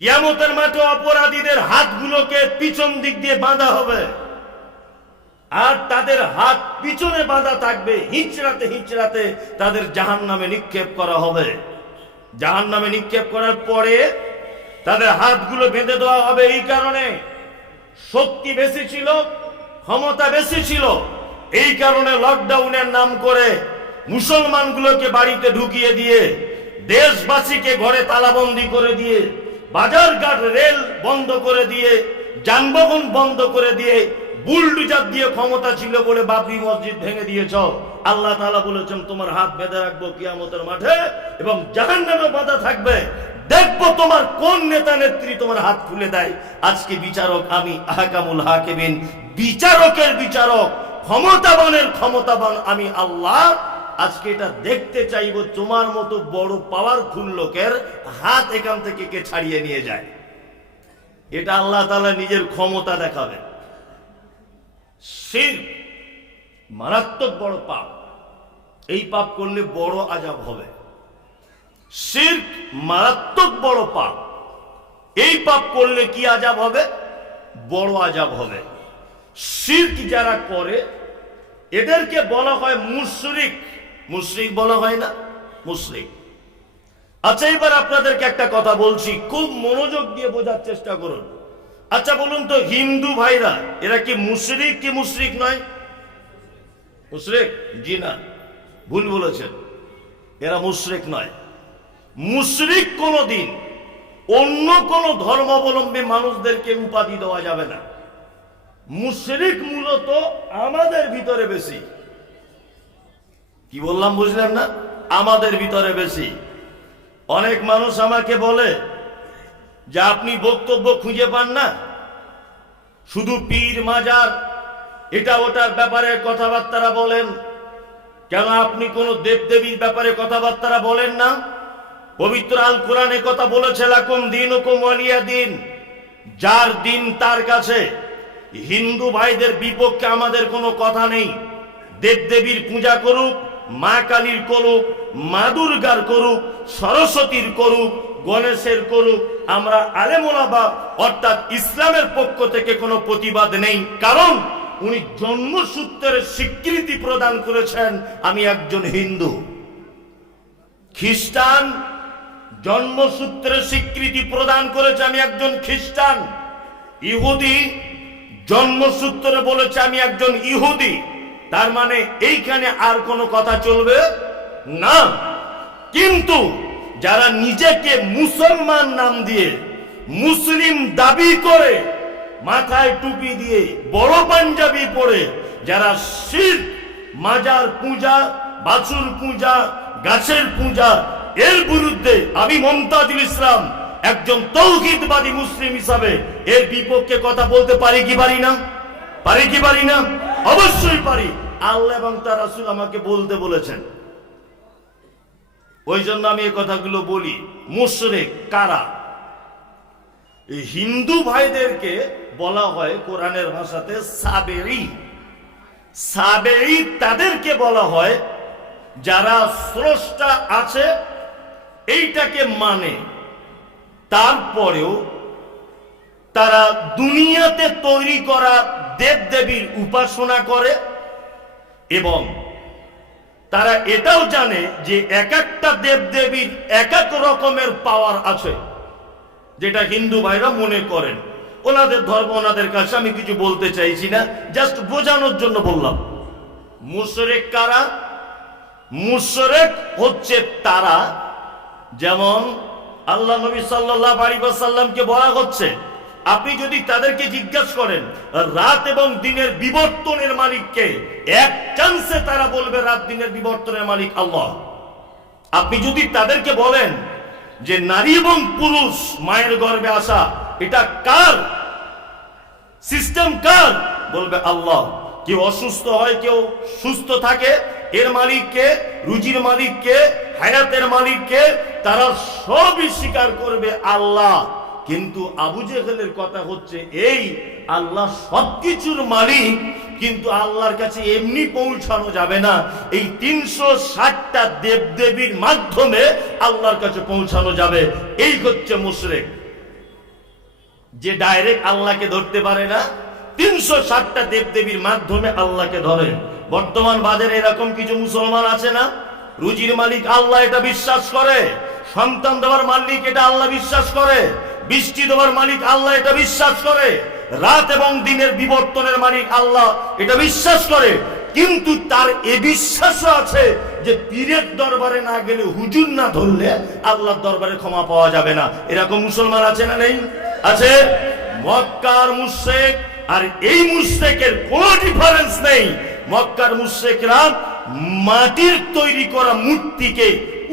কিয়ামতের মাঠে অপরাধীদের হাতগুলোকে পিছন দিক দিয়ে বাঁধা হবে, আর তাদের হাত পিছনে বাঁধা থাকবে। হিঁচড়াতে হিঁচড়াতে তাদের জাহান্নামে নিক্ষেপ করা হবে। জাহান্নামে নিক্ষেপ করার পরে তাদের হাতগুলো বেঁধে দেওয়া হবে। এই কারণে শক্তি বেশি ছিল, ক্ষমতা বেশি ছিল। এই কারণে লকডাউনের নাম করে মুসলমানগুলোকে বাড়িতে ঢুকিয়ে দিয়ে, দেশবাসীকে ঘরে তালাবন্দি করে দিয়ে, বাজারঘাট রেল বন্ধ করে দিয়ে, যানবাহন বন্ধ করে দিয়ে, বুলডোজার দিয়ে ক্ষমতা ছিল বলে বাবরি মসজিদ ভেঙে দিয়েছ। আল্লাহ তাআলা বলেছেন তোমার হাত বেঁধে রাখবো কিয়ামতের মাঠে এবং জাহান্নামে বাঁধা থাকবে। দেখবো তোমার কোন নেতা নেত্রী তোমার হাত খুলে দেয়। আজকে বিচারক আমি, আহকামুল হাকিমিন, বিচারকের বিচারক, ক্ষমতাবানের ক্ষমতাবান আমি আল্লাহ। আজকে এটা দেখতে চাইবো তোমার মতো বড় পাওয়ারফুল লোকের হাত এখান থেকে কে ছাড়িয়ে নিয়ে যায়। এটা আল্লাহ তাআলা নিজের ক্ষমতা দেখাবে। শিরক মারাত্মক বড় পাপ। এই পাপ করলে বড় আযাব হবে। শিরক মারাত্মক বড় পাপ। এই পাপ করলে কি আযাব হবে? বড় আযাব হবে। শিরক যারা করে এদেরকে বলা হয় মুশরিক। মুশরিক বলা হয় না? মুশরিক। আচ্ছা, এবার আপনাদেরকে একটা কথা বলছি, খুব মনোযোগ দিয়ে বোঝার চেষ্টা করুন। আচ্ছা বলুন তো, হিন্দু ভাইরা এরা কি মুশরিক কি মুশরিক নয়? মুশরিক? জি না, ভুল বলেছেন। এরা মুশরিক নয়। মুশরিক কোনদিন অন্য কোন ধর্মাবলম্বী মানুষদেরকে উপাধি দেওয়া যাবে না। মুশরিক মূলত আমাদের ভিতরে বেশি। কি বললাম বুঝলেন না? আমাদের ভিতরে বেশি। অনেক মানুষ আমাকে বলে যে আপনি বক্তব্য খুঁজে পান না, শুধু পীর মাজার এটা ওটার ব্যাপারে কথাবার্তা বলেন, কেন আপনি কোন দেবদেবীর ব্যাপারে কথাবার্তা বলেন না? পবিত্র আল কোরআনে কথা বলেছে, লাকুম দীনুকুম ওয়ালিয়া দিন। যার দিন তার কাছে। হিন্দু ভাইদের বিপক্ষে আমাদের কোনো কথা নেই। দেবদেবীর পূজা করুক, মা কালীর করুক, মা দুর্গার করুক, সরস্বতীর করুক, গণেশের করুক, আমরা আলেম ওলামা অর্থাৎ ইসলামের পক্ষ থেকে কোনো প্রতিবাদ নেই। কারণ উনি জন্মসূত্রের স্বীকৃতি প্রদান করেছেন আমি একজন হিন্দু। খ্রিস্টান জন্মসূত্রের স্বীকৃতি প্রদান করেছে আমি একজন খ্রিস্টান। ইহুদি জন্মসূত্রে বলেছে আমি একজন ইহুদি। তার মানে এইখানে আর কোনো কথা চলবে না। কিন্তু যারা নিজেকে মুসলমান নাম দিয়ে, মুসলিম দাবি করে, মাথায় টুপি দিয়ে, বড় পাঞ্জাবি পরে যারা শিরক, মাজার পূজা, বাছুর পূজা, গাছের পূজা, এর বিরুদ্ধে আমি মুমতাজুল ইসলাম একজন তৌহিদবাদী মুসলিম হিসাবে এর বিপক্ষে কথা বলতে পারি কি পারি না? পারি কি পারি না? অবশ্যই পারি। আল্লাহ এবং তার রাসূল আমাকে বলতে বলেছেন, ওই জন্য আমি এই কথাগুলো বলি। মুশরিক কারা? হিন্দু ভাইদেরকে বলা হয় কোরআনের ভাষাতে সাবেঈ। সাবেঈ তাদেরকে বলা হয় যারা স্রষ্টা আছে এইটাকে মানে, তারপরেও তারা দুনিয়াতে তৈরি করা দেবদেবীর উপাসনা করে এবং তারা এটাও জানে যে এক একটা দেবদেবীর এক এক রকমের পাওয়ার আছে, যেটা হিন্দু ভাইরা মনে করেন। ওনাদের ধর্ম, ওনাদের কাছে আমি কিছু বলতে চাইছি না, জাস্ট বোঝানোর জন্য বললাম। মুশরিক কারা? মুশরিক হচ্ছে তারা, যেমন আল্লাহ নবী সাল্লাল্লাহু আলাইহি ওয়াসাল্লামকে বলা হচ্ছে, আপনি যদি তাদেরকে জিজ্ঞাসা করেন রাত এবং দিনের বিবর্তনের মালিককে, এক চান্সে তারা বলবে রাত দিনের বিবর্তনের মালিক আল্লাহ। আপনি যদি তাদেরকে বলেন যে নারী এবং পুরুষ মায়ের গর্ভে আসা এটা কার সিস্টেম, কার? বলবে আল্লাহ। কেউ অসুস্থ হয়, কেউ সুস্থ থাকে, এর মালিককে, রুজির মালিককে, হায়াতের মালিককে, তারা সবই স্বীকার করবে আল্লাহ। কিন্তু আবু জেহেলের কথা হচ্ছে এই, আল্লাহ সবকিছুর মালিক, কিন্তু আল্লাহর কাছে এমনি পৌঁছানো যাবে না। এই ৩৬০টা দেবদেবীর মাধ্যমে আল্লাহর কাছে পৌঁছানো যাবে। এই হচ্ছে মুশরিক। যে ডাইরেক্ট আল্লাহকে ধরতে পারে না, 360টা দেবদেবীর মাধ্যমে আল্লাহকে ধরে। বর্তমান বাজারে এরকম কিছু মুসলমান আছে না, রুজির মালিক আল্লাহ এটা বিশ্বাস করে, সন্তান দেওয়ার মালিক এটা আল্লাহ বিশ্বাস করে, বৃষ্টি দেওয়ার মালিক আল্লাহ এটা বিশ্বাস করে, রাত এবং দিনের বিবর্তনের মালিক আল্লাহ এটা বিশ্বাস করে, কিন্তু তার এ বিশ্বাসও আছে যে পীরের দরবারে না গেলে, হুজুর না ধরলে আল্লাহর দরবারে ক্ষমা পাওয়া যাবে না। এরকম মুসলমান আছে না নেই? আছে। মক্কার মুশরিক আর এই মুশরিকের কোনো ডিফারেন্স নেই। মক্কার মুশরিকরা মাটির তৈরি করা মূর্তিকে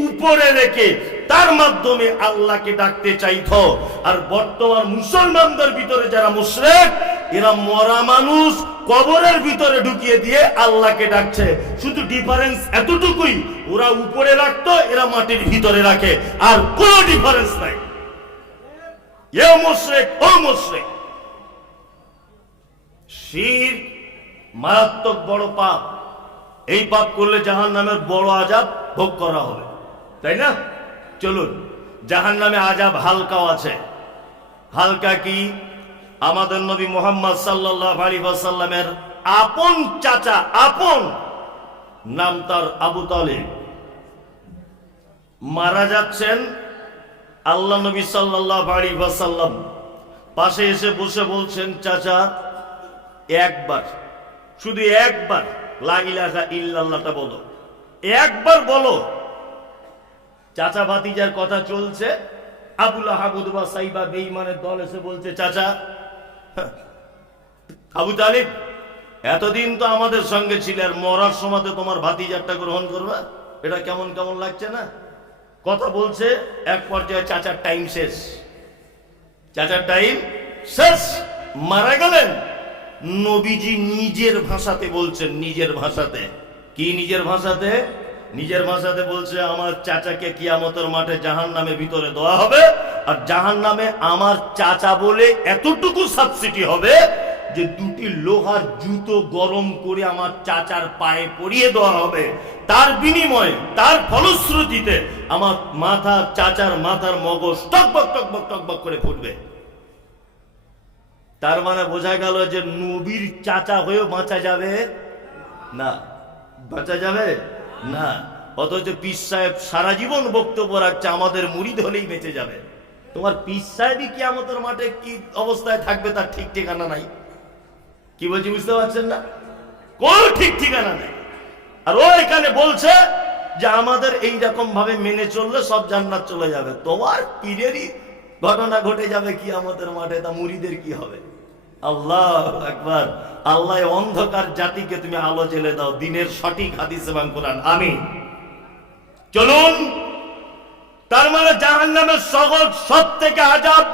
উপরে রেখে তার মাধ্যমে আল্লাহকে ডাকতে চাইতো, আর বর্তমান মুসলমানদের ভিতরে যারা মুশরিক, এরা মরা মানুষ কবরের ভিতরে ঢুকিয়ে দিয়ে আল্লাহকে ডাকছে। শুধু ডিফারেন্স এতটুকুই, ওরা উপরে রাখতো, এরা মাটির ভিতরে রাখে, আর কোনো ডিফারেন্স নাই। এ মুশরিক ও মুশরিক। শিরক মারাত্মক বড় পাপ। এই পাপ করলে জাহান্নামের বড় আযাব ভোগ করা হবে, তাই না? চলুন, জাহান্নামে আযাব হালকাও আছে। হালকা কি? আমাদের নবী মুহাম্মদ সাল্লাল্লাহু আলাইহি ওয়াসাল্লামের আপন চাচা, আপন নাম তার আবু তালিব, মারা যাচ্ছেন। আল্লাহ নবী সাল্লাল্লাহু আলাইহি ওয়াসাল্লাম পাশে এসে বসে বলছেন, চাচা একবার, শুধু একবার লা ইলাহা ইল্লাল্লাহটা বলো, একবার বলো। চাচা ভাতিজার কথা চলছে, আবু লাহাব উতবা সাইবা বেঈমানের দল এসে বলছে, চাচা আবু তালিব এতদিন তো আমাদের সঙ্গে ছিল, আর মরার সময় তোমার ভাতিজারটা গ্রহণ করবা, এটা কেমন কেমন লাগছে না? কথা বলছে, এক পর্যায়ে চাচার টাইম শেষ, চাচার টাইম শেষ, মারা গেলেন। নবীজি নিজের ভাষাতে বলছেন, নিজের ভাষাতে। কি নিজের ভাষাতে? নিজের ভাষাতে বলছে, আমার চাচাকে কিয়ামতের মাঠে জাহান্নামের ভিতরে দেওয়া হবে, আর জাহান্নামে আমার চাচা বলে এতটুকু সাবসিডি হবে যে দুটি লোহার জুতো গরম করে আমার চাচার পায়ে পরিয়ে দেওয়া হবে। তার বিনিময়ে, তার ফলশ্রুতিতে আমার মাথা, চাচার মাথার মগজ টকবক টকবক টকবক করে ফুটবে। তার মানে বোঝা গেল যে নবীর চাচা হয়েও বাঁচা যাবে না, বাঁচা যাবে না। অথচ পীর সাহেব সারা জীবন বক্তব্য রাখছে, আমাদের মুরিদ হলেই বেঁচে যাবে। তোমার পীর সাহেবই কিয়ামতের মাঠে কি অবস্থায় থাকবে তার ঠিক ঠিকানা নাই। কি বলছি বুঝতে পারছেন না? কোন ঠিক ঠিকানা নেই। আর ও এখানে বলছে যে আমাদের এই রকম ভাবে মেনে চললে সব জান্নাত চলে যাবে। তোমার পীরেরই ঘটনা ঘটে যাবে কিয়ামতের মাঠে, তা মুরিদের কি হবে? আল্লাহু আকবার। আল্লাহ অন্ধকার জাতিকে তুমি আলো জ্বেলে দাও, দিনের সঠিক হাদিস এবং কোরআন। আমিন। চলুন, তার মানে জাহান্নামের সহজ সব থেকে আযাব,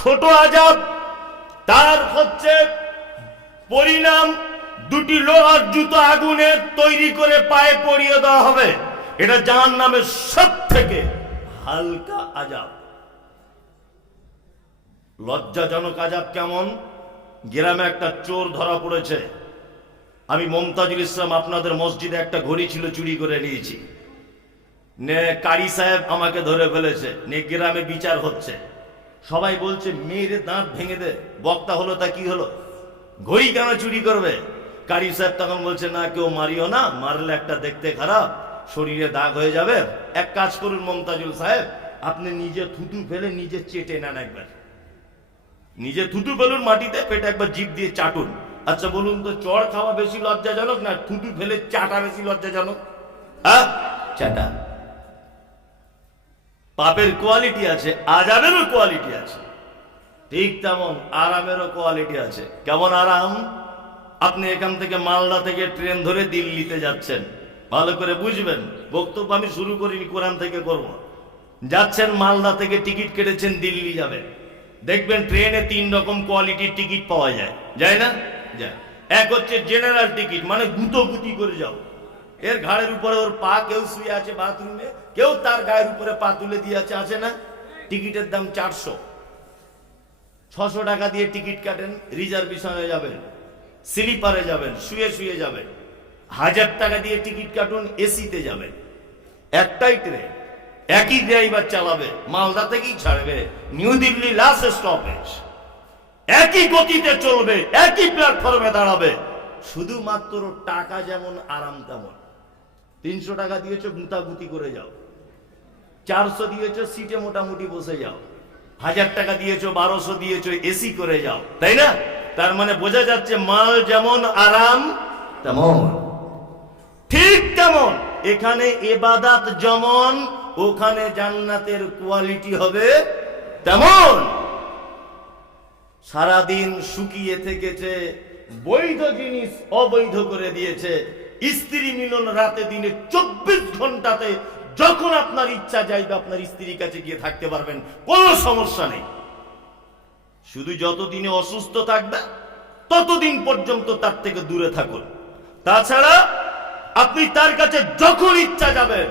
ছোট আযাব, তার হচ্ছে পরিণাম দুটি লোহার জুতো আগুনের তৈরি করে পায়ে পরিয়ে দেওয়া হবে। এটা জাহান্নামের সব থেকে হালকা আযাব। লজ্জাজনক আযাব কেমন? গ্রামে একটা চোর ধরা পড়েছে। আমি মমতাজুল ইসলাম আপনাদের মসজিদে একটা ঘড়ি ছিল, চুরি করে নিয়েছি। কারি সাহেব আমাকে ধরে ফেলেছে, গ্রামে বিচার হচ্ছে। সবাই বলছে মেয়েরে দাঁত ভেঙে দে। বক্তা হলো তা কি হলো, ঘড়ি কেন চুরি করবে? কারি সাহেব তখন বলছে, না কেউ মারিও না, মারলে একটা দেখতে খারাপ, শরীরে দাগ হয়ে যাবে। এক কাজ করুন মমতাজুল সাহেব, আপনি নিজে থুতু ফেলে নিজে চেটে নেন একবার, নিজে থুতু ফেলুন মাটিতে, পেটে একবার জিভ দিয়ে চাটুন। আচ্ছা বলুন তো, চড় খাওয়া বেশি লজ্জাজনক না থুতু ফেলে চাটা বেশি লজ্জাজনক? হ্যাঁ, চাটা। পাপের কোয়ালিটি আছে, আযাবেরও কোয়ালিটি আছে, ঠিক তেমন আরামেরও কোয়ালিটি আছে। কেমন আরাম? আপনি এখান থেকে মালদা থেকে ট্রেন ধরে দিল্লিতে যাচ্ছেন, ভালো করে বুঝবেন, বক্তব্য আমি শুরু করিনি, কোরআন থেকে করব। যাচ্ছেন মালদা থেকে, টিকিট কেটেছেন, দিল্লি যাবেন। দেখবেন ট্রেনে 3 রকম কোয়ালিটির টিকিট পাওয়া যায়, যায় না? যায়। এক হচ্ছে জেনারেল টিকিট, মানে গুতো গুতি করে যাও, এর ঘাড়ের উপরে ওর পা, কেউ শুয়ে আছে বাথরুমে, কেউ তার গায়ের উপরে পা তুলে দিয়ে আছে না? টিকিটের দাম 400, 600 টাকা দিয়ে টিকিট কাটেন, রিজার্ভেশনে যাবেন, স্লিপারে যাবেন, শুয়ে শুয়ে যাবেন। 1000 টাকা দিয়ে টিকিট কাটুন, এসিতে যাবেন। একটাই ট্রেন, একই ড্রাইভার চালাবে, মালদা থেকেই ছাড়বে, নিউ দিল্লি লাস্ট স্টপেজ। একই গতিতে চলবে, একই প্ল্যাটফর্মে দাঁড়াবে, শুধুমাত্র টাকা যেমন আরাম তেমন। 300 টাকা দিয়েছো, গুঁতাগুতি করে যাও। 400 দিয়েছো, সিটে মোটামুটি বসে যাও। 1000 টাকা দিয়েছো, 1200 দিয়েছো, এসি করে যাও, তাই না? তার মানে বোঝা যাচ্ছে মাল যেমন আরাম তেমন। ঠিক তেমন এখানে ইবাদত যেমন, ওখানে জান্নাতের কোয়ালিটি হবে তেমন। সারাদিন শুকিয়ে থেকেছে, বৈধ জিনিস অবৈধ করে দিয়েছে। স্ত্রী মিলন রাতে দিনে 24 ঘন্টাতে যখন আপনার ইচ্ছা যাইবে আপনার স্ত্রীর কাছে গিয়ে থাকতে পারবেন, কোনো সমস্যা নেই। শুধু যতদিনে অসুস্থ থাকবে ততদিন পর্যন্ত তার থেকে দূরে থাকুন। তাছাড়া আপনি তার কাছে যখন ইচ্ছা যাবেন।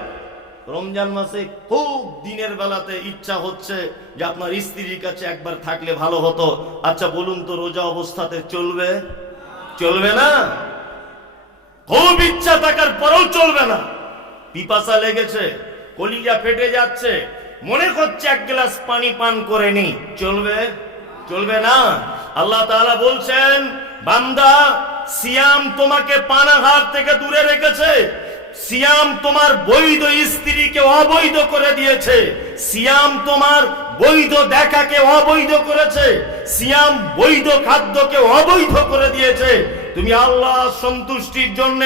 রমজান মাসে খুব দিনের বেলাতে ইচ্ছা হচ্ছে যে আপনার স্ত্রীর কাছে একবার থাকলে ভালো হতো। আচ্ছা বলুন তো, রোজা অবস্থাতে চলবে? চলবে না। খুব ইচ্ছা থাকার পরেও চলবে না। পিপাসা লেগেছে, কলিজা ফেটে যাচ্ছে, মনে করছে এক গ্লাস পানি পান করে নি, চলবে? চলবে না। আল্লাহ তাআলা বলছেন, বান্দা সিয়াম তোমাকে পানাহার থেকে দূরে রেখেছে, সিয়াম তোমার বৈধ স্ত্রীকে অবৈধ করে দিয়েছে, সিয়াম তোমার বৈধ দেখাকে অবৈধ করেছে, সিয়াম বৈধ খাদ্যকে অবৈধ করে দিয়েছে। তুমি আল্লাহ সন্তুষ্টির জন্য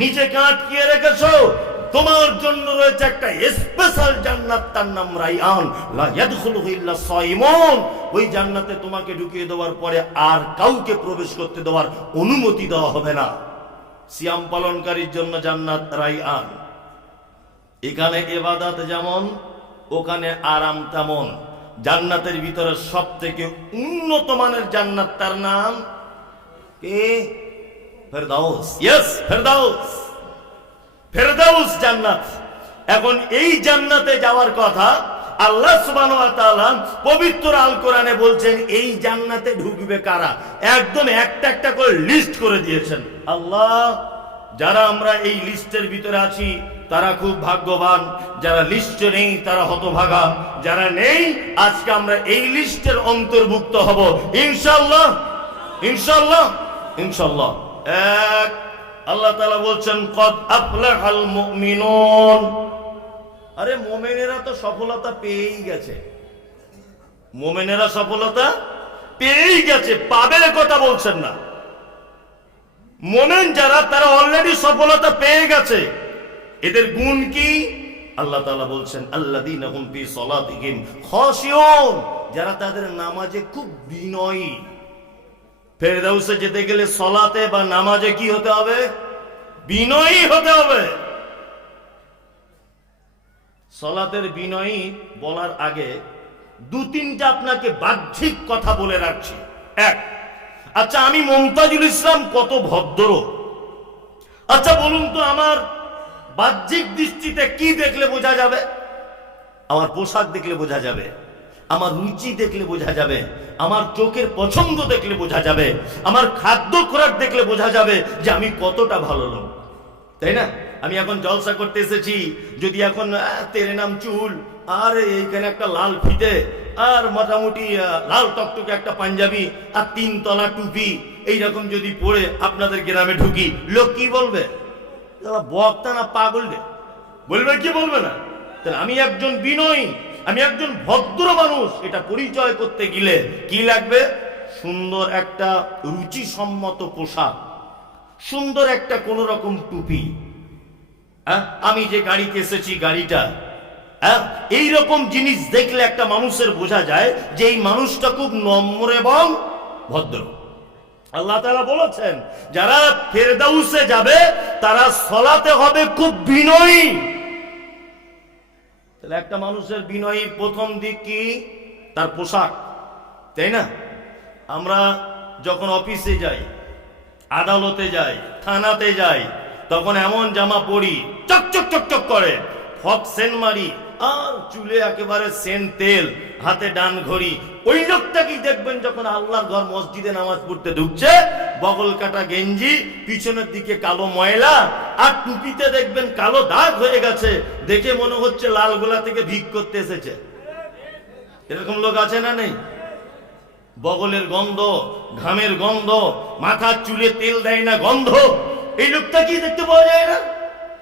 নিজেকে আটকিয়ে রেখেছো। তোমার জন্য রয়েছে একটা স্পেশাল জান্নাত, তার নাম রাইয়ান, লা ইয়াদখুলুহু ইল্লা সাইমুন। ওই জান্নাতে তোমাকে ঢুকিয়ে দেওয়ার পরে আর কাউকে প্রবেশ করতে দেওয়ার অনুমতি দেওয়া হবে না। সিয়াম পালনকারীর জন্য জান্নাত রাইয়ান। এখানে ইবাদত যেমন, ওখানে আরাম তেমন। জান্নাতের ভিতরে সবথেকে উন্নত মানের জান্নাত, তার নাম কি? ফেরদাউস। ইয়েস, ফেরদাউস। ফেরদাউস জান্নাত। এখন এই জান্নাতে যাওয়ার কথা আল্লাহ সুবহানাহু ওয়া তাআলা পবিত্র আল কোরআনে বলছেন, এই জান্নাতে ঢুকবে কারা, একদম একটা একটা করে লিস্ট করে দিয়েছেন আল্লাহ। যারা আমরা এই লিস্টের ভিতরে আছি তারা খুব ভাগ্যবান, যারা লিস্টে নেই তারা হতভাগা। যারা নেই, আজকে আমরা এই লিস্টের অন্তর্ভুক্ত হব ইনশাআল্লাহ, ইনশাআল্লাহ, ইনশাআল্লাহ। এক, আল্লাহ তাআলা বলছেন, কদ আফলাহাল মুমিনুন। আরে মুমিনেরা তো সফলতা পেয়েই গেছে, মুমিনেরা সফলতা পেয়েই গেছে, পাবে কথা বলছেন না। মুমিন যারা, তারা অলরেডি সফলতা পেয়ে গেছে। এদের গুণ কি? আল্লাহ তাআলা বলছেন, আল্লাযীনা হুম ফি সালাতিহিম খাশিউন, যারা তাদের নামাজে খুব বিনয়ী। ফেরদাউসে যেতে গেলে সালাতে বা নামাজে কি হতে হবে? বিনয়ী হতে হবে। সালাতের বিনয়ী বলার আগে দু তিনটা আপনাকে বাহ্যিক কথা বলে রাখছি। এক, আচ্ছা আমি মুমতাজুল ইসলাম কত ভদ্র, আচ্ছা বলুন তো আমার বাহ্যিক দৃষ্টিতে কি দেখলে বোঝা যাবে? আমার পোশাক দেখলে বোঝা যাবে, আমার রুচি দেখলে বোঝা যাবে, আমার চোখের পছন্দ দেখলে বোঝা যাবে, আমার খাদ্য খোরাক দেখলে বোঝা যাবে যে আমি কতটা ভালো লোক, তাই না? আমি এখন জলসা করতে এসেছি, যদি এখন তেরে নাম চুল আর এইখানে একটা লাল ফিতে আর মোটামুটি লাল টকটকে একটা পাঞ্জাবি আর 3 তলা টুপি এইরকম যদি পরে আপনাদের গ্রামে ঢুকি, লোক কি বলবে? বক্তা না পাগল রে, বলবে কি বলবে না? তাহলে আমি একজন বিনয়ী, আমি একজন ভদ্র মানুষ, এটা পরিচয় করতে গেলে কি লাগবে? সুন্দর একটা রুচিসম্মত পোশাক, সুন্দর একটা কোন রকম টুপি, আমি যে গাড়িতে এসেছি গাড়িটা, এইরকম জিনিস দেখলে একটা মানুষের বোঝা যায় যে এই মানুষটা খুব নম্র এবং ভদ্র। আল্লাহ তাআলা বলেছেন, যারা ফেরদাউসে যাবে তারা সালাতে হবে খুব বিনয়ী। তাহলে একটা মানুষের বিনয়ীর প্রথম দিক কি? তার পোশাক, তাই না? আমরা যখন অফিসে যাই, আদালতে যাই, থানাতে যাই, তখন এমন জামা পরি চকচক চকচক করে, ফক সেন মারি আর চুলে একেবারে সেন তেল, হাতে ডান ঘড়ি। ওই লোকটাকেই দেখবেন যখন আল্লাহর ঘর মসজিদে নামাজ পড়তে ঢুকছে, বগল কাটা গেঞ্জি, পিছনের দিকে কালো ময়লা আর টুপিতে দেখবেন কালো দাগ হয়ে গেছে, দেখে মনে হচ্ছে লালগোলা থেকে ভিক করতে এসেছে। এরকম লোক আছে না নেই? বগলের গন্ধ, ঘামের গন্ধ, মাথার চুলে তেল দেয় না গন্ধ, এই লোকটা কি দেখতে পাওয়া যায় না?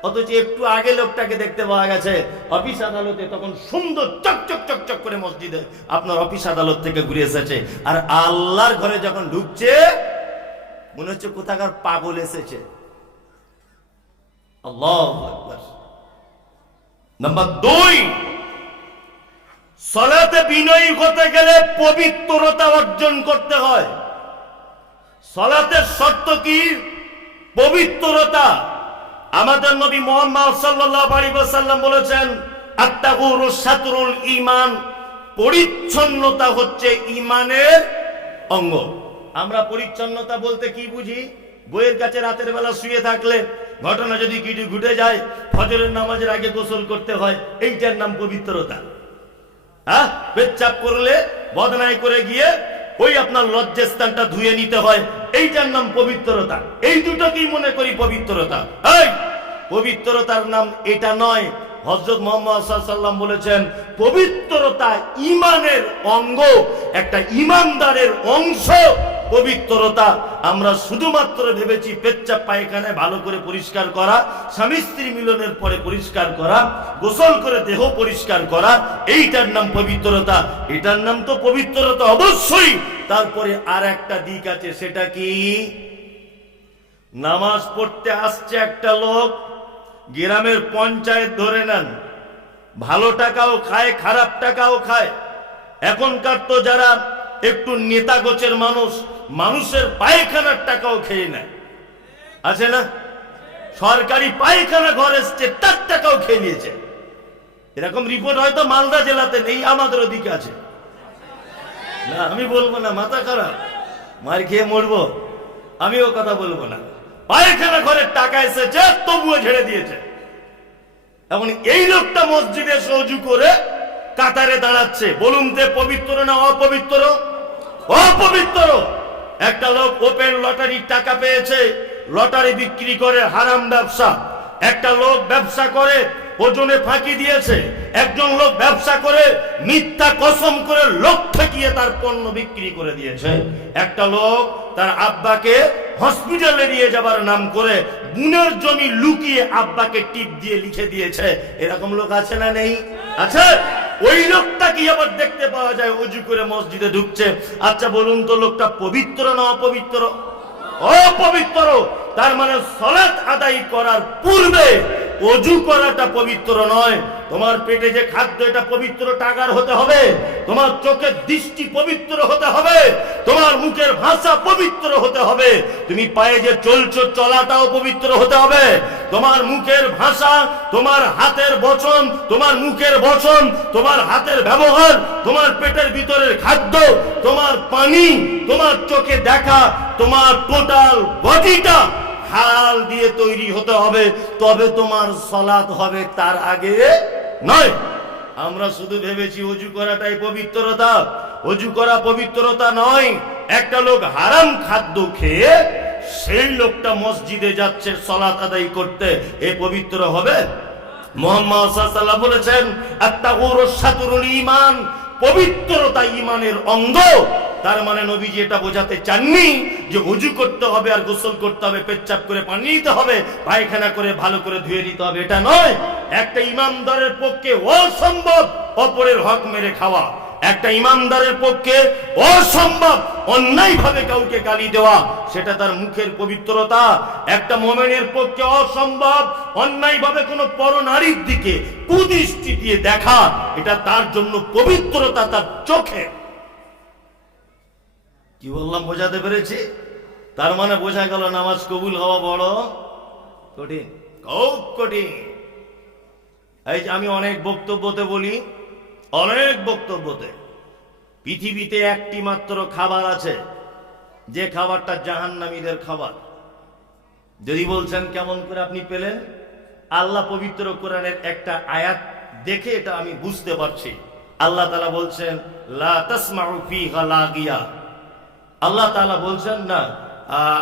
অথচ একটু আগে লোকটাকে দেখতে পাওয়া গেছে অফিস আদালতে, তখন সুন্দর চকচক চকচক করে মসজিদে আপনার অফিস আদালত থেকে ঘুরে এসেছে। আর আল্লাহর ঘরে যখন ঢুকছে মনে হচ্ছে কোথাকার পাগল এসেছে। আল্লাহু আকবার। নাম্বার 2, সালাতে বিনয়ী হতে গেলে পবিত্রতা অর্জন করতে হয়। সালাতের শর্ত কি? পবিত্রতা। আমাদের নবী মুহাম্মদ সাল্লাল্লাহু আলাইহি ওয়াসাল্লাম বলেছেন, আত-তাহুরু শাতরুল ঈমান, পরিচ্ছন্নতা হচ্ছে ঈমানের অঙ্গ। আমরা পরিচ্ছন্নতা বলতে কি বুঝি? বইয়ের কাছে রাতের বেলা শুয়ে থাকলে ঘটনা যদি কিছু ঘটে যায়, ফজরের নামাজের আগে গোসল করতে হয়, এইটার নাম পবিত্রতা। হ্যাঁ, পেচ্ছাপ করলে বদনাই করে গিয়ে ওই আপনার লজ্জাস্থানটা ধুয়ে নিতে হয়, এইটার নাম পবিত্রতা। এই দুটোকেই মনে করি পবিত্রতা। এই পবিত্রতার নাম এটা নয়। হযরত মুহাম্মদ সাল্লাল্লাহু আলাইহি ওয়াসাল্লাম বলেছেন, পবিত্রতা ঈমানের অঙ্গ, একটা ঈমানদারের অংশ পবিত্রতা। আমরা শুধুমাত্র ভেবেছি পেচ্ছাপ পায়খানায় ভালো করে পরিষ্কার করা, স্বামী স্ত্রী মিলনের পরে পরিষ্কার করা, গোসল করে দেহ পরিষ্কার করা, এইটার নাম পবিত্রতা। এটার নাম তো পবিত্রতা অবশ্যই। তারপরে আর একটা দিক আছে, সেটা কি? নামাজ পড়তে আসছে একটা লোক, গ্রামের পঞ্চায়েত ধরে নেন, ভালো টাকাও খায় খারাপ টাকাও খায়। এখনকার তো যারা একটু নেতা গোছের মানুষ, মানুষের পায়খানার টাকাও খেয়ে নেয়, আছে না? সরকারি পায়খানা ঘর এসছে, তার টাকাও খেয়ে নিয়েছে। এরকম রিপোর্ট হয়তো মালদা জেলাতে নেই, আমাদের ওদিকে আছে। না আমি বলবো না, মাথা খারাপ, মার খেয়ে মরবো, আমিও কথা বলবো না। পায়খানা ঘরের টাকা এসেছে, তবুও ঝেড়ে দিয়েছে। এখন এই লোকটা মসজিদে সহজু করে কাতারে দাঁড়াচ্ছে, বলুন তে পবিত্র না অপবিত্র? অপবিত্র। একটা লোক ওপেন লটারির টাকা পেয়েছে, লটারি বিক্রি করে, হারাম ব্যবসা। একটা লোক ব্যবসা করে ওজনে ফাঁকি দিয়েছে। একজন লোক ব্যবসা করে মিথ্যা কসম করে লোক ঠকিয়ে তার পণ্য বিক্রি করে দিয়েছে। একটা লোক তার আব্বাকে হসপিটালে নিয়ে যাবার নাম করে বুনের জমি লুকিয়ে আব্বাকে টিপ দিয়ে লিখে দিয়েছে। এরকম লোক আছে না নেই? আছে। ওই লোকটাকে আবার দেখতে পাওয়া যায় ওযু করে মসজিদে ঢুকছে। আচ্ছা বলুন তো, লোকটা পবিত্র না অপবিত্র? অপবিত্র। তার মানে সালাত আদায় করার পূর্বে ওযু করাটা পবিত্র নয়। তোমার পেটে যে খাদ্য, এটা পবিত্র টাকার হতে হবে। তোমার চোখের দৃষ্টি পবিত্র হতে হবে। তোমার মুখের ভাষা পবিত্র হতে হবে। তুমি পায়ে যে চলছো, চলাটাও পবিত্র হতে হবে। তোমার মুখের ভাষা, তোমার হাতের বচন, তোমার মুখের বচন, তোমার হাতের ব্যবহার, তোমার পেটের ভিতরের খাদ্য, তোমার পানি, তোমার চোখে দেখা, তোমার টোটাল বডিটা হালাল দিয়ে তৈরি হতে হবে, তবে তোমার সালাত হবে, তার আগে নয়। আমরা শুধু ভেবেছি ওযু করাটাই পবিত্রতা। ওযু করা পবিত্রতা নয়। একটা লোক হারাম খাদ্য খেয়ে সেই লোকটা মসজিদে যাচ্ছে সালাত আদায় করতে, এ পবিত্র হবে? মুহাম্মদ সাল্লাল্লাহু আলাইহি ওয়াসাল্লাম বলেছেন, আত-তাহুরু শাতরুল ঈমান, পবিত্রতা ঈমানের অঙ্গ। তার মানে নবীজি এটা বোঝাতে চাননি যে ওযু করতে হবে আর গোসল করতে হবে, পেচ্ছাপ করে পানি নিতে হবে, পায়খানা করে ভালো করে ধুয়ে নিতে হবে, এটা নয়। একটা ইমানদারের পক্ষে অসম্ভব অপরের হক মেরে খাওয়া। একটা ইমানদারের পক্ষে অসম্ভব অন্যায়ভাবে কাউকে গালি দেওয়া, সেটা তার মুখের পবিত্রতা। একটা মুমিনের পক্ষে অসম্ভব অন্যায়ভাবে কোনো পরনারীর দিকে কুদৃষ্টি দিয়ে দেখা, এটা তার জন্য পবিত্রতা তার চোখে। কি বললাম, বোঝাতে পেরেছি? তার মানে বোঝা গেল নামাজ কবুল হওয়া বড় কঠিন, খুব কঠিন। এই যে আমি অনেক বক্তব্যতে বলি, অনেক বক্তব্যতে, পৃথিবীতে একটি মাত্র খাবার আছে যে খাবারটা জাহান্নামীদের খাবার। যদি বলছেন কেমন করে আপনি পেলেন, আল্লাহ পবিত্র কোরআনের একটা আয়াত দেখে এটা আমি বুঝতে পারছি। আল্লাহ তাআলা বলছেন, লা তাসমাউ ফিহা লাগিয়া। আল্লাহ তাআলা বলছেন না,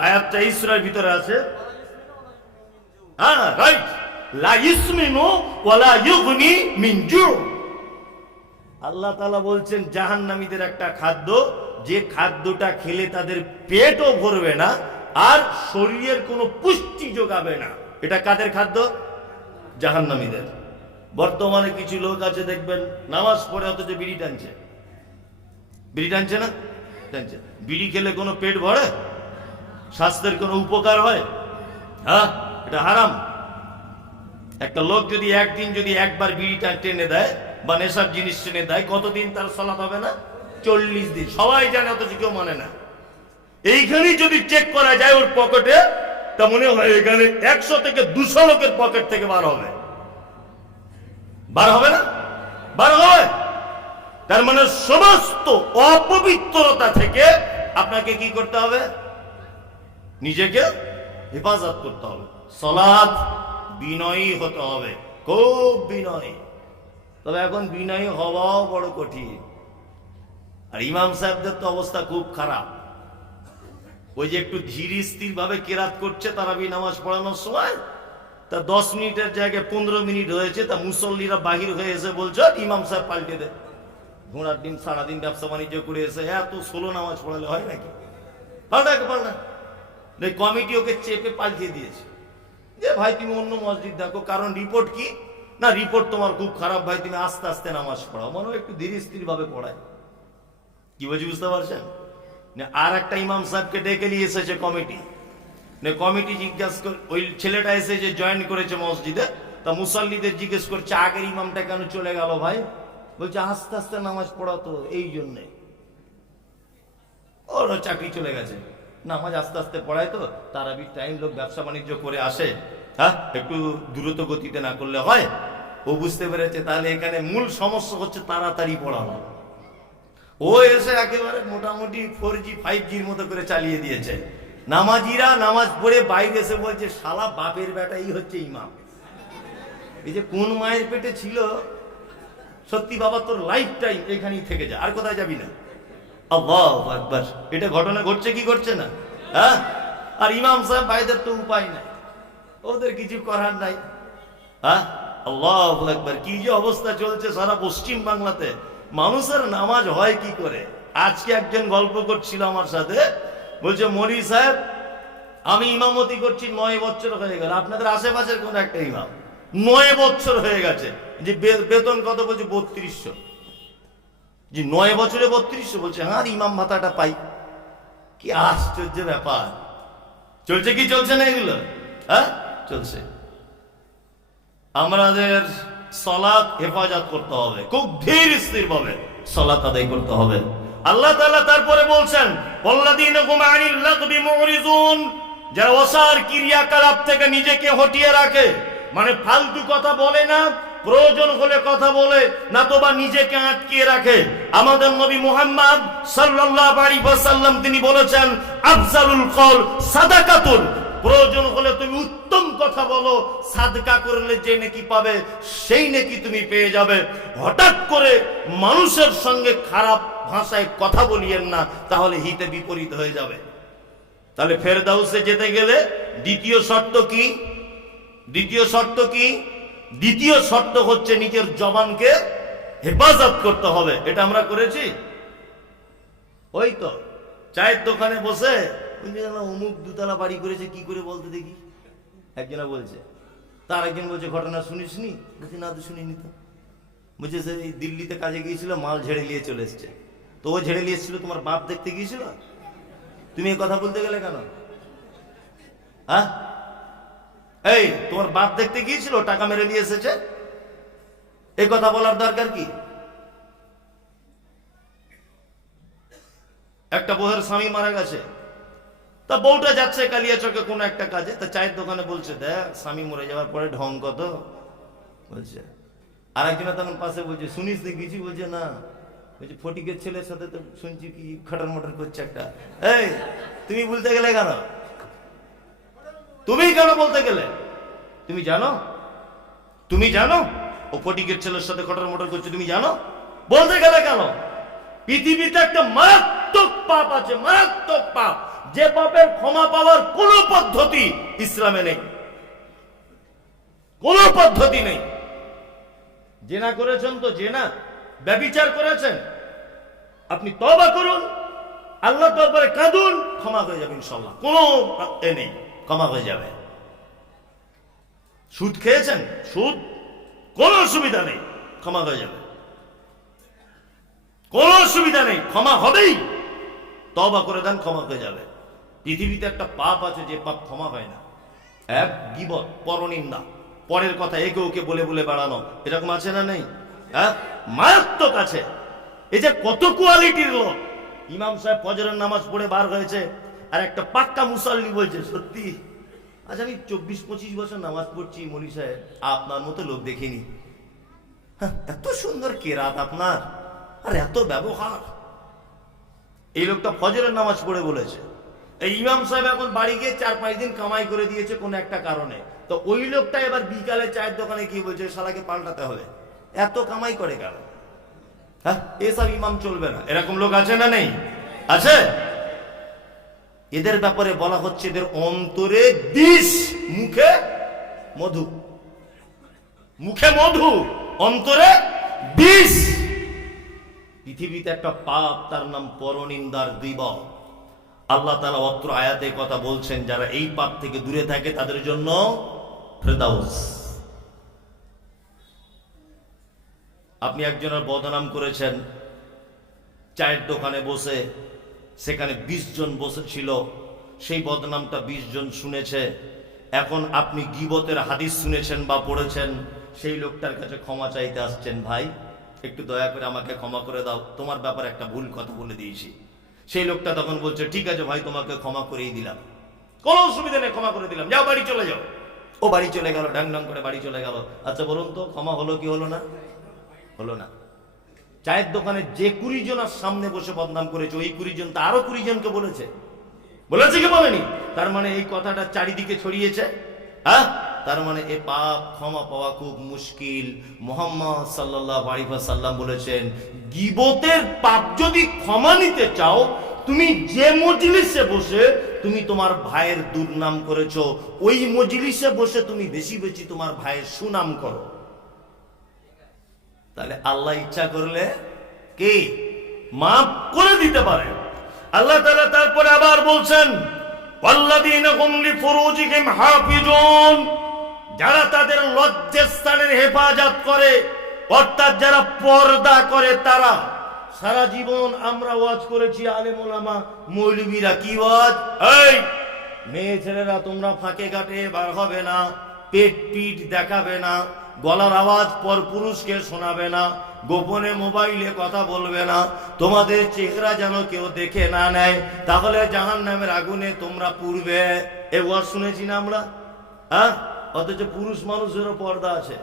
আয়াতটা ইসরার ভিতরে আছে, হ্যাঁ রাইট, লা ইসমিনু ওয়ালা ইউগনি মিন জু। আল্লাহ তাআলা বলছেন জাহান্নামীদের একটা খাদ্য যে খাদ্যটা খেলে তাদের পেটও ভরবে না আর শরীরের কোনো পুষ্টি যোগাবে না। এটা কাদের খাদ্য? জাহান্নামীদের। বর্তমানে কিছু লোক আছে দেখবেন নামাজ পড়ে অথচ বিড়ি টানছে। বিড়ি টানছে না? টানছে। বিড়ি খেলে কোনো পেট ভরে? স্বাস্থ্যের কোনো উপকার হয়? হ্যাঁ, এটা হারাম। একটা লোক যদি একদিন যদি একবার বিড়িটা টেনে দেয় বা নেশার জিনিস টেনে দেয়, কতদিন তার সালাত হবে না? 40 দিন। সবাই জানে অথচ কেউ মানে না। এইখানেই যদি চেক করা যায় ওর পকেটে, তা মনে হয় এখানে 100 থেকে 200 লোকের পকেট থেকে বার হবে। বার হবে না? বার হবে। তার মানে সমস্ত অপবিত্রতা থেকে আপনাকে কি করতে হবে? নিজেকে হেফাজত করতে হবে। সালাত বিনয়ী হতে হবে, খুব বিনয়ী। তবে এখন বিনয়ী হওয়াও বড় কঠিন। আর ইমাম সাহেবদের তো অবস্থা খুব খারাপ। ওই যে একটু ধীর স্থির ভাবে কেরাত করছে তারাবি নামাজ পড়ানোর সময়, তা 10 মিনিটের জায়গায় 15 মিনিট হয়েছে, তা মুসল্লিরা বাহির হয়ে এসে বলছে ইমাম সাহেব পাল্টে দে। ঘোড়ার ডিম সারাদিন ব্যবসা বাণিজ্য করে এসে এত ষোলো নামাজ পড়ালে হয় নাকি? পাল্টা কমিটি ওকে চেপে পাল্টিয়ে দিয়েছে যে ভাই তুমি অন্য মসজিদ দেখো। কারণ রিপোর্ট কি না, রিপোর্ট তোমার খুব খারাপ ভাই, তুমি আস্তে আস্তে নামাজ পড়াও। মনে হয় একটু ধীর স্থির ভাবে পড়ায়। কি বলছি বুঝতে পারছেন? আর একটা ইমাম সাহেবকে ডেকে নিয়ে এসেছে কমিটি। কমিটি জিজ্ঞাসা করে, ওই ছেলেটা এসে যে জয়েন করেছে মসজিদে, তা মুসল্লিদের জিজ্ঞেস করছে আগের ইমামটা কেন চলে গেল ভাই? বলছে আস্তে আস্তে নামাজ পড়াতো এই জন্যে। ওর চাকরি চলে গেছে, নামাজ আস্তে আস্তে পড়ায় তো তারাবির টাইম লোক ব্যবসা বাণিজ্য করে আসে, হ্যাঁ একটু দ্রুত গতিতে না করলে হয়। ও বুঝতে পেরেছে তাহলে এখানে মূল সমস্যা হচ্ছে তাড়াতাড়ি পড়ানো। ও এসে একেবারে মোটামুটি 4G 5Gর মতো করে চালিয়ে দিয়েছে। নামাজিরা নামাজ পড়ে বাইরে এসে বলছে শালা বাপের বেটাই হচ্ছে ইমাম। এই যে কোন মায়ের পেটে ছিল, সত্যি বাবা তোর লাইফ টাইম এখানেই থেকে যা, আর কোথায় যাবি না। আল্লাহু আকবার। এটা ঘটনা ঘটছে কি ঘটছে না? হ্যাঁ। আর ইমাম সাহেব ভাইদের তো উপায় নাই, ওদের কিছু করার নাই। হ্যাঁ, আল্লাহু আকবার। কি যে অবস্থা চলছে সারা পশ্চিম বাংলাতে, মানুষের নামাজ হয় কি করে। আজকে একজন গল্প করছিল আমার সাথে, বলছে মনি সাহেব আমি ইমামতি করছি 9 বছর হয়ে গেল। আপনাদের আশেপাশের কোন একটা ইমাম 9 বছর হয়ে গেছে, যে বেতন কত? বলছে 3200। যে 9 বছরে 3200? বলছে হ্যাঁ, ইমাম ভাতাটা পাই। কি আশ্চর্য ব্যাপার। চলছে কি চলছে না এগুলো? হ্যাঁ চলছে। আমাদের সালাত হেফাজত করতে হবে, খুব ধীর স্থির ভাবে সালাত আদায় করতে হবে। আল্লাহ তাআলা তারপরে বলছেন ওয়াল্লাযীনাহুম আনিল লাগবি মুরিজুন, যারা অসার ক্রিয়াকলাপ থেকে নিজেকে হটিয়ে রাখে, মানে ফালতু কথা বলে না, প্রয়োজন হলে কথা বলে না, তো বা নিজেকে আটকিয়ে রাখে। আমাদের নবী মুহাম্মদ সাল্লাল্লাহু আলাইহি ওয়াসাল্লাম তিনি বলেছেন আফজালুল কওল সাদাকাতুন, প্রয়োজন হলে তুমি উত্তম কথা বলো, সাদকা করলে যে নেকি পাবে সেই নেকি তুমি পেয়ে যাবে। হঠাৎ করে মানুষের সঙ্গে খারাপ ভাষায় কথা বলিয়েন না, তাহলে হিতে বিপরীত হয়ে যাবে। তাহলে ফেরদাউসে যেতে গেলে দ্বিতীয় শর্ত কি? দ্বিতীয় শর্ত কি? দ্বিতীয় শর্ত হচ্ছে নিজের জবানকে হেফাজত করতে হবে। এটা আমরা করেছি। ওই তো চায়ের দোকানে বসে অমুক 2 তলা বাড়ি করেছে, কি করে বলতে দেখি। একজনা বলছে, তার একজন বলছে ঘটনা শুনিসনি? বলছে না তো শুনিনি তো। বলছে সে দিল্লিতে কাজে গিয়েছিল, মাল ঝেড়ে নিয়ে চলে এসছে। তো ও ঝেড়ে নিয়ে এসেছিল, তোমার বাপ দেখতে গিয়েছিল, তুমি এই কথা বলতে গেলে কেন? হ্যাঁ, এই তোমার বাপ দেখতে গিয়েছিল, টাকা মেরে নিয়ে এসেছে, এই কথা বলার দরকার কি? একটা বউয়ের স্বামী মারা গেছে, তা বউটা যাচ্ছে কালিয়াচকে কোনো একটা কাজে, তা চায়ের দোকানে বলছে দেখ স্বামী মরে যাওয়ার পরে ঢং কত বলছে। আর একজনে তখন পাশে বলছে শুনিস দেখেছি? বলছে না। বলছে ফটিকের ছেলের সাথে তো শুনছি কি খাটার মোটর করছে একটা। এই তুমি বলতে গেলে কেন? তুমি কেন বলতে গেলে? তুমি জানো? তুমি জানো ও ফটিকের ছেলের সাথে খটার মোটর করছে? তুমি জানো? বলতে গেলে কেন? পৃথিবীতে একটা মারাত্মক পাপ আছে, মারাত্মক পাপ, যে পাপের ক্ষমা পাওয়ার কোন পদ্ধতি ইসলামে নেই, কোন পদ্ধতি নেই। জেনা করেছেন তো জেনা, ব্যভিচার করেছেন, আপনি তওবা করুন, আল্লাহ দরবারে কাঁদুন, ক্ষমা হয়ে যাবে ইনশাল্লাহ, কোনো এ নেই, ক্ষমা হয়ে যাবে। সুদ খেয়েছেন, সুদ, কোনো অসুবিধা নেই, ক্ষমা হয়ে যাবে, কোনো অসুবিধা নেই, ক্ষমা হবেই। তওবা করে দেন, ক্ষমা হয়ে যাবে। পৃথিবীতে একটা পাপ আছে যে পাপ ক্ষমা হয় না, এক গীবত, পরনিন্দা, পরের কথা একে ওকে বলে বলে বেড়ানো, এরকম আছে না নেই? হ্যাঁ, মারাত্মক আছে। এই যে কত কোয়ালিটির লোক, ইমাম সাহেব ফজরের নামাজ পড়ে বার হয়েছে, আর একটা পাক্কা মুসাল্লি বলছে সত্যি আজ আমি 24-25 বছর নামাজ পড়ছি মনি সাহেব, আপনার মতো লোক দেখিনি। এত সুন্দর কেরাত আপনার, আর এত ব্যবহার। এই লোকটা ফজরের নামাজ পড়ে বলেছে। এই ইমাম সাহেব এখন বাড়ি গিয়ে 4-5 দিন কামাই করে দিয়েছে কোন একটা কারণে, তো ওই লোকটা এবার বিকালে চায়ের দোকানে গিয়ে বলছে শালাকে পাল্টাতে হবে, এত কামাই করে কেন? হ্যাঁ, এসব ইমাম চলবে না। এরকম লোক আছে না নেই? আছে। এদের ব্যাপারে বলা হচ্ছে এদের অন্তরে বিষ, মুখে মধু, মুখে মধু, অন্তরে বিষ। পৃথিবীতে একটা পাপ, তার নাম পরনিন্দার গীবত। আল্লাহ তাআলা অত্র আয়াতে কথা বলছেন, যারা এই পাপ থেকে দূরে থাকে তাদের জন্য ফেরদাউস। আপনি একজনের বদনাম করেছেন, চায়ের দোকানে বসে, সেখানে 20 জন বসেছিল, সেই বদনামটা 20 জন শুনেছে। এখন আপনি গীবতের হাদিস শুনেছেন বা পড়েছেন, সেই লোকটার কাছে ক্ষমা চাইতে আসছেন, ভাই একটু দয়া করে আমাকে ক্ষমা করে দাও, তোমার ব্যাপারে একটা ভুল কথা বলে দিয়েছি। সেই লোকটা তখন বলছে ঠিক আছে ভাই, তোমাকে ক্ষমা করেই দিলাম, কোনো অসুবিধা নেই, ক্ষমা করে দিলাম, যাও বাড়ি চলে যাও। ও বাড়ি চলে গেল, ডাং ডাং করে বাড়ি চলে গেল। আচ্ছা বলুন তো, ক্ষমা হলো কি হলো না? হলো না। চায়ের দোকানে যে 20 জনের সামনে বসে বদনাম করেছে, ওই 20 জন তো আরো 20 জনকে বলেছে, বলেছে কি বলেনি? তার মানে এই কথাটা চারিদিকে ছড়িয়েছে। হ্যাঁ, তার মানে এ পাপ ক্ষমা পাওয়া খুব মুশকিল। মুহাম্মদ সাল্লাল্লাহু আলাইহি ওয়াসাল্লাম বলেছেন, গীবতের পাপ যদি ক্ষমা নিতে চাও, তুমি যে মজলিসে বসে তুমি তোমার ভাইয়ের দুর্নাম করেছো, ওই মজলিসে বসে তুমি বেশি বেশি তোমার ভাইয়ের সুনাম করো, তাহলে আল্লাহ ইচ্ছা করলে কি মাফ করে দিতে পারে। আল্লাহ তাআলা তারপরে আবার বলছেন, ওয়াল্লাযীনা হুম লিফুরুজিহিম হাফিজুন, যারা তাদের লজ্জাস্থানের হেফাজত করে, অর্থাৎ যারা পর্দা করে, তারা সারা জীবন আমরা ওয়াজ করেছি, আলেম ওলামা মৌলবীরা কি ওয়াজ, এই মেয়ে ছেলেরা তোমরা ফাঁকে ঘাটে বার হবে না, পেট পিঠ দেখাবে না, গলার আওয়াজ পর পুরুষকে শোনাবে না, গোপনে মোবাইলে কথা বলবে না, তোমাদের চেহারা যেন কেউ দেখে না নেয়, তাহলে জাহান্নামের আগুনে তোমরা পুড়বে। এ ওয়াজ শুনেছি না আমরা? হ্যাঁ, অথচ পুরুষ মানুষেরও পর্দা আছে,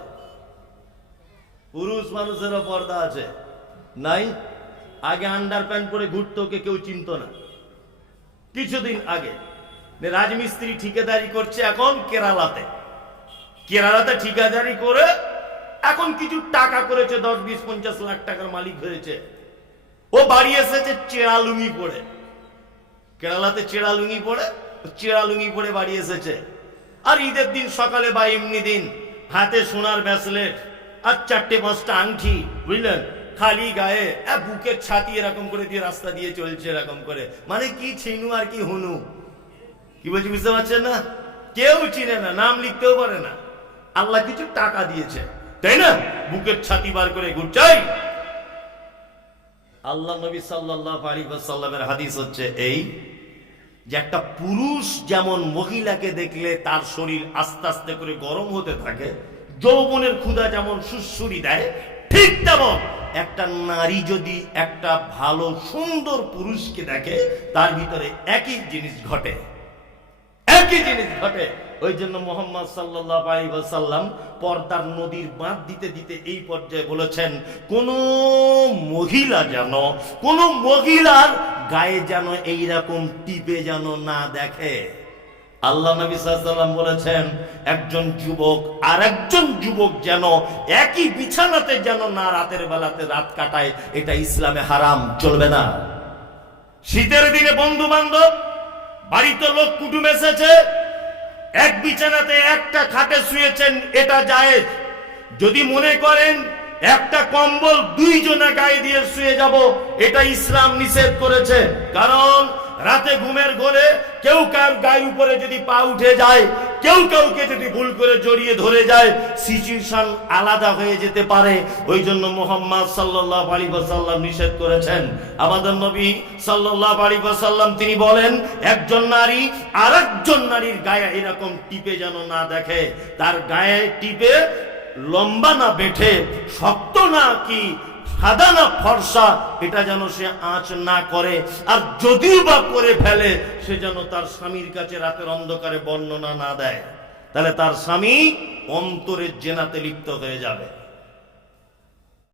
পুরুষ মানুষেরও পর্দা আছে নাই? আগে আন্ডার প্যান্ট পরে ঘুরতো, কেউ চিনত না। কিছুদিন আগে রাজমিস্ত্রি ঠিকাদারি করছে এখন কেরালাতে, কেরালাতে ঠিকাদারি করে এখন কিছু টাকা করেছে, 10, 20, 50 লাখ টাকার মালিক হয়েছে। ও বাড়ি এসেছে চেরা লুঙ্গি পরে, কেরালাতে চেরা লুঙ্গি পরে, চেরা লুঙ্গি পরে বাড়ি এসেছে। আর ঈদের দিন সকালে বা এমনি দিন হাতে সোনার ব্রেসলেট আর 4-5টা আংটি, বুঝলেন, খালি গায়ে, বুকের ছাতি এরকম করে দিয়ে রাস্তা দিয়ে চলছে এরকম করে। মানে কি ছিনু আর কি হুনু, কি বলছি বুঝতে পারছেন না? কেউ চিনে না, নাম লিখতেও পারে না। আল্লাহ কিছু টাকা দিয়েছে, তাই না? বুকের ছাতি বার করে ঘুরছে। আল্লাহ নবী সাল্লাল্লাহু আলাইহি ওয়াসাল্লামের হাদিস হচ্ছে এই, যে একটা পুরুষ যেমন মহিলাকে দেখলে তার শরীর আস্তে আস্তে করে গরম হতে থাকে, যৌবনের ক্ষুধা যেমন সুড়সুড়ি দেয়, ঠিক তেমন একটা নারী যদি একটা ভালো সুন্দর পুরুষকে দেখে, তার ভিতরে একই জিনিস ঘটে, একই জিনিস ঘটে। ওই জন্য মুহাম্মদ সাল্লাল্লাহু আলাইহি ওয়াসাল্লাম পর্দার নদীর বাঁধ দিতে দিতে এই পর্যায়ে বলেছেন, কোন মহিলা যেন, কোন মহিলার গায়ে যেন এইরকম টিপে যেন না দেখে। আল্লাহ নবী সাল্লাল্লাহু আলাইহি ওয়াসাল্লাম বলেছেন, একজন যুবক আর একজন যুবক যেন একই বিছানাতে যেন না রাতের বেলাতে রাত কাটায়, এটা ইসলামে হারাম, চলবে না। শীতের দিনে বন্ধু বান্ধব বাড়িতে লোক কুটুম এসেছে, এক বিছানাতে একটা খাটে শুয়েছেন, এটা জায়েজ। যদি মনে করেন একটা কম্বল দুইজনে গায়ে দিয়ে শুয়ে যাব, এটা ইসলাম নিষেধ করেছে। কারণ রাতে ঘুমের ঘোরে কেউ কার গায়ের উপরে যদি পা উঠে যায়, কেউ কাউকে যদি ভুল করে জড়িয়ে ধরে যায়, সিচুয়েশন আলাদা হয়ে যেতে পারে। ওই জন্য মুহাম্মদ সাল্লাল্লাহু আলাইহি ওয়াসাল্লাম নিষেধ করেছেন। আমাদের নবী সাল্লাল্লাহু আলাইহি ওয়াসাল্লাম তিনি বলেন, একজন নারী আরেকজন নারীর গায়ে এরকম টিপে যেন না দেখে, তার গায়ে টিপে লম্বা না বেঠে, শক্ত না কি সাদা না ফর্সা, এটা যেন সে আঁচ না করে। আর যদিও বা করে ফেলে, সে যেন তার স্বামীর কাছে রাতের অন্ধকারে বর্ণনা না দেয়, তাহলে তার স্বামী অন্তরের জেনাতে লিপ্ত হয়ে যাবে।